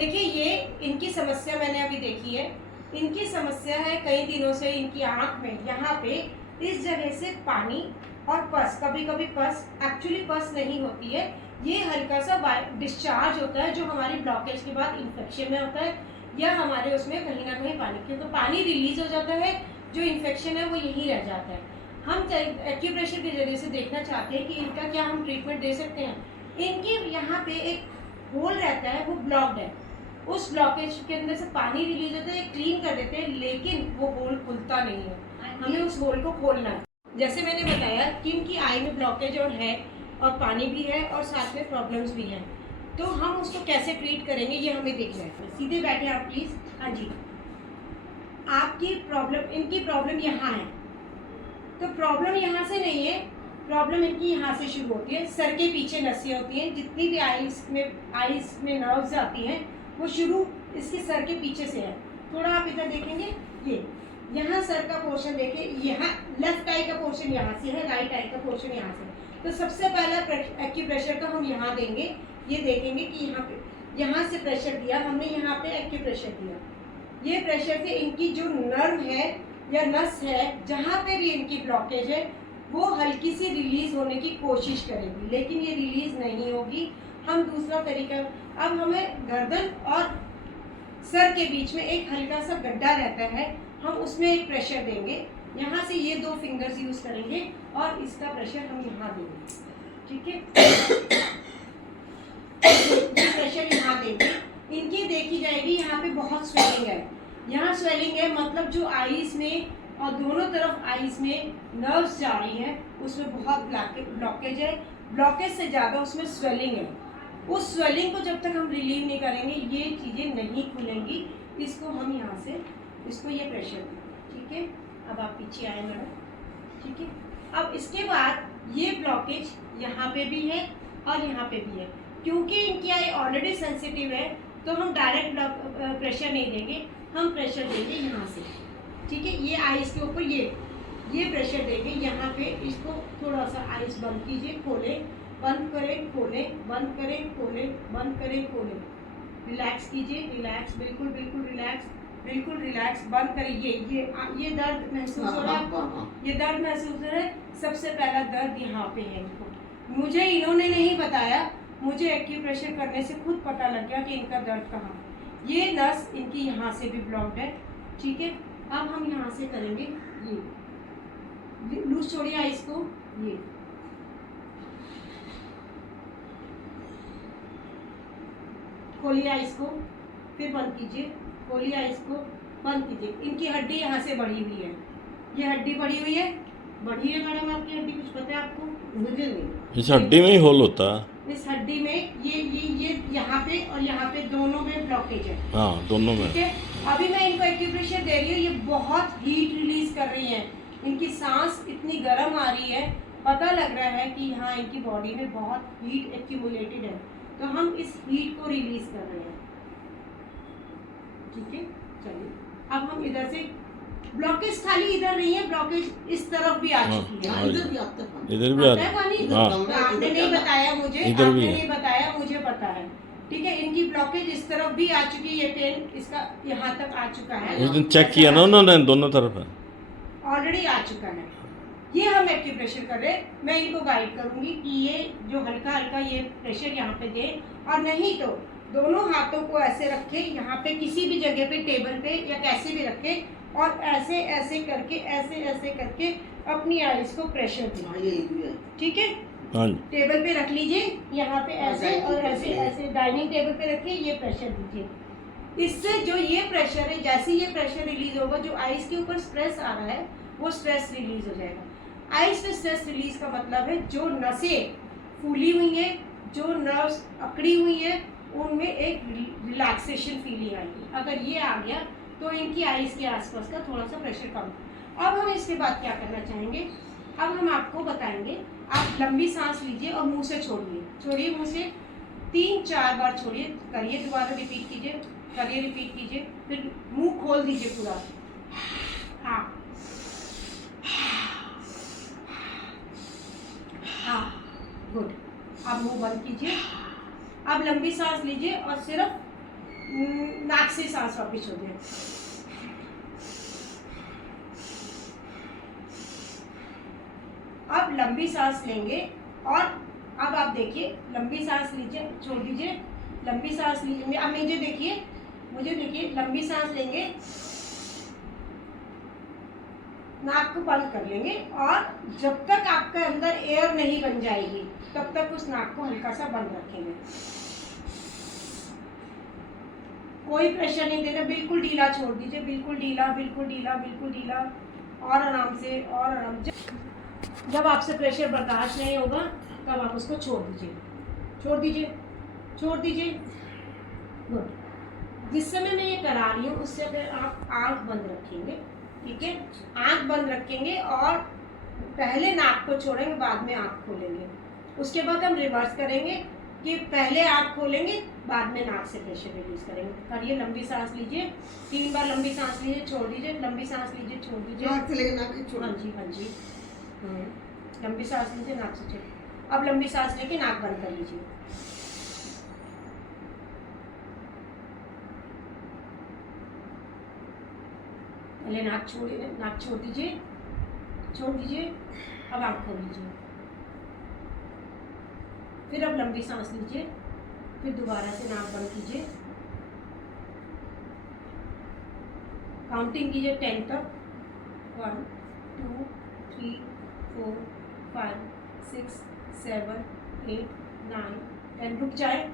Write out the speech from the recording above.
देखिए ये इनकी समस्या मैंने अभी देखी है। इनकी समस्या है कई दिनों से इनकी आंख में यहाँ पे इस जगह से पानी और पस, कभी कभी पस, एक्चुअली पस नहीं होती है, ये हल्का सा डिस्चार्ज होता है जो हमारी ब्लॉकेज के बाद इन्फेक्शन में होता है या हमारे उसमें कहीं ना कहीं पानी, क्योंकि पानी रिलीज हो जाता है, जो इन्फेक्शन है वो यहीं रह जाता है। हम एक्यूप्रेशर के जरिए से देखना चाहते हैं कि इनका क्या हम ट्रीटमेंट दे सकते हैं। इनके यहाँ पे एक होल रहता है, वो ब्लॉक्ड है, उस ब्लॉकेज के अंदर से पानी रिलीज होता है, क्लीन कर देते हैं, लेकिन वो होल खुलता नहीं है, हमें उस होल को खोलना है। जैसे मैंने बताया कि इनकी आई में ब्लॉकेज और है और पानी भी है और साथ में प्रॉब्लम्स भी हैं, तो हम उसको कैसे ट्रीट करेंगे ये हमें देखना है। सीधे बैठे आप प्लीज। हाँ जी, आपकी प्रॉब्लम, इनकी प्रॉब्लम यहाँ है, तो प्रॉब्लम यहाँ से नहीं है, प्रॉब्लम इनकी यहाँ से शुरू होती है, सर के पीछे नसें होती हैं, जितनी भी आईज में नर्व्स आती हैं वो शुरू इसके सर के पीछे से है। थोड़ा आप इधर देखेंगे, ये यहाँ सर का पोर्शन देखें, यहाँ लेफ्ट आई का पोर्शन यहाँ से है, राइट आई का पोर्शन यहाँ से है। तो सबसे पहला एक्यूप्रेशर का हम यहाँ देंगे, ये देखेंगे कि यहाँ से प्रेशर दिया हमने, यहाँ पे एक्यूप्रेशर दिया, ये प्रेशर से इनकी जो नर्व है या नस है, जहाँ पे भी इनकी ब्लॉकेज है, वो हल्की सी रिलीज होने की कोशिश करेगी, लेकिन ये रिलीज नहीं होगी। हम दूसरा तरीका, अब हमें गर्दन और सर के बीच में एक हल्का सा गड्ढा रहता है, हम उसमें एक प्रेशर देंगे, यहाँ से ये 2 फिंगर्स यूज करेंगे और इसका प्रेशर हम यहाँ देंगे, ठीक है। प्रेशर यहाँ देंगे, इनकी देखी जाएगी यहाँ पे बहुत स्वेलिंग है, यहाँ स्वेलिंग है, मतलब जो आईज में और दोनों तरफ आईज में नर्व्स जा रही हैं उसमें बहुत ब्लॉकेज है, ब्लॉकेज से ज़्यादा उसमें स्वेलिंग है। उस स्वेलिंग को जब तक हम रिलीव नहीं करेंगे ये चीज़ें नहीं खुलेंगी। इसको हम यहाँ से, इसको ये प्रेशर, ठीक है। अब आप पीछे आए मैडम, ठीक है। अब इसके बाद ये ब्लॉकेज यहाँ पे भी है और यहाँ पे भी है, क्योंकि इनकी आई ऑलरेडी सेंसिटिव है तो हम डायरेक्ट प्रेशर नहीं देंगे, हम प्रेशर देंगे यहाँ से, ठीक है। ये आइस के ऊपर ये प्रेशर देंगे यहाँ पे। इसको थोड़ा सा आइस बंद कीजिए, खोले, बंद करें, खोले, बंद करें, खोले, बंद करें, खोले, रिलैक्स कीजिए, रिलैक्स, बिल्कुल बिल्कुल रिलैक्स, बिल्कुल रिलैक्स, बंद करिए। ये दर्द महसूस हो रहा है आपको, ये दर्द महसूस हो रहा है, सबसे पहला दर्द यहाँ पे है इनको। मुझे इन्होंने नहीं बताया, मुझे एक्यूप्रेशर करने से खुद पता लग गया कि इनका दर्द कहाँ। ये नस इनकी यहाँ से भी ब्लॉक्ड है, ठीक है। अब हम यहाँ से करेंगे, ये लूज छोड़िए आइस को, ये खोलिए आइस को, फिर बंद कीजिए, खोलिए आइस को, बंद कीजिए। इनकी हड्डी यहाँ से बढ़ी हुई है, ये हड्डी बढ़ी हुई है, बढ़ी है मैडम आपकी हड्डी, कुछ पता है आपको? मुझे नहीं। इस हड्डी में ही होल होता है, इस हड्डी में ये यहाँ पे और यहाँ पे दोनों में ब्लॉकेज है। हाँ दोनों में। ठीक है, अभी मैं इनको एक्यूप्रेशर दे रही हूँ, ये बहुत हीट रिलीज कर रही हैं, इनकी सांस इतनी गर्म आ रही है, पता लग रहा है कि हाँ इनकी बॉडी में बहुत हीट एक्यूमुलेटेड है, तो हम इस हीट को रिलीज कर रहे हैं, ठीक है। चलिए अब हम इधर से, ब्लॉकेज खाली इधर नहीं है, ब्लॉकेज इस तरफ भी आ चुकी है, इधर भी आता है, इधर भी आता है पानी, हाँ। आपने नहीं बताया मुझे, इधर भी आपने है, नहीं बताया, मुझे पता है, ठीक है। इनकी ब्लॉकेज इस तरफ भी आ चुकी है, ये पेन इसका यहाँ तक आ चुका है, उस दिन चेक किया ना उन्होंने, दोनों तरफ है, ऑलरेडी आ चुका है। ये हम एक्यूप्रेशर कर रहे हैं, मैं इनको गाइड करूंगी कि ये जो हल्का हल्का ये प्रेशर यहाँ पे दे, और नहीं तो दोनों हाथों को ऐसे रखे, यहाँ पे किसी भी जगह पे, टेबल पे या कैसे भी रखे, और ऐसे ऐसे करके, ऐसे ऐसे करके अपनी आईज को प्रेशर दें, ठीक है। टेबल पे रख लीजिए, यहाँ पे ऐसे और ऐसे ऐसे, डाइनिंग टेबल पे रखिए, ये प्रेशर दीजिए। इससे जो ये प्रेशर है, जैसे ये प्रेशर रिलीज होगा, जो आइस के ऊपर स्ट्रेस आ रहा है वो स्ट्रेस रिलीज हो जाएगा। आइस में स्ट्रेस रिलीज का मतलब है जो नसें फूली हुई हैं, जो नर्व्स अकड़ी हुई हैं, उनमें एक रिलैक्सेशन फीलिंग आएगी। अगर ये आ गया तो इनकी आइस के आसपास का थोड़ा सा प्रेशर कम। अब हम इसके बाद क्या करना चाहेंगे, अब हम आपको बताएंगे, आप लंबी सांस लीजिए और मुंह से छोड़िए, छोड़िए मुंह से 3-4 बार छोड़िए, करिए, दोबारा रिपीट कीजिए, करिए, रिपीट कीजिए, फिर मुंह खोल दीजिए पूरा, हाँ हाँ, गुड। अब मुंह बंद कीजिए, अब लंबी सांस लीजिए और सिर्फ नाक से सांस वापिस छोड़िए। अब लंबी सांस लेंगे और अब आप देखिए, लंबी सांस लीजिए, छोड़ दीजिए, लंबी सांस लीजिए। अब मुझे देखिए, लंबी सांस लेंगे, नाक को बंद कर लेंगे और जब तक आपके अंदर एयर नहीं बन जाएगी तब तक उस नाक को हल्का सा बंद रखेंगे। कोई प्रेशर नहीं देना, बिल्कुल ढीला छोड़ दीजिए, बिल्कुल ढीला, बिल्कुल ढीला, बिल्कुल ढीला, और आराम से, और आराम से। जब आपसे प्रेशर बर्दाश्त नहीं होगा तब आप उसको छोड़ दीजिए, छोड़ दीजिए, छोड़ दीजिए। गुड। जिस समय मैं ये करा रही हूँ उससे अगर आप आंख बंद रखेंगे, ठीक है, आंख बंद रखेंगे और पहले नाक को छोड़ेंगे, बाद में आंख खोलेंगे। उसके बाद हम रिवर्स करेंगे कि पहले आंख खोलेंगे, बाद में नाक से प्रेशर रिलीज करेंगे। करिए, लंबी सांस लीजिए, 3 बार लंबी सांस लीजिए, छोड़ दीजिए, लंबी सांस लीजिए, छोड़ दीजिए। नाक से लेके नाक छोड़। हाँ जी, हाँ जी। लंबी सांस लीजिए, नाक से छोड़। अब लंबी सांस लेके नाक बंद कर लीजिए। पहले नाक छोड़िए, नाक छोड़ दीजिए, छोड़ दीजिए। अब आंख खोल लीजिए, फिर अब लंबी सांस लीजिए, फिर दोबारा से नाक बंद कीजिए, काउंटिंग कीजिए 10 तक। 1 2 3 4 5 6 7 8 9 10। रुक जाए,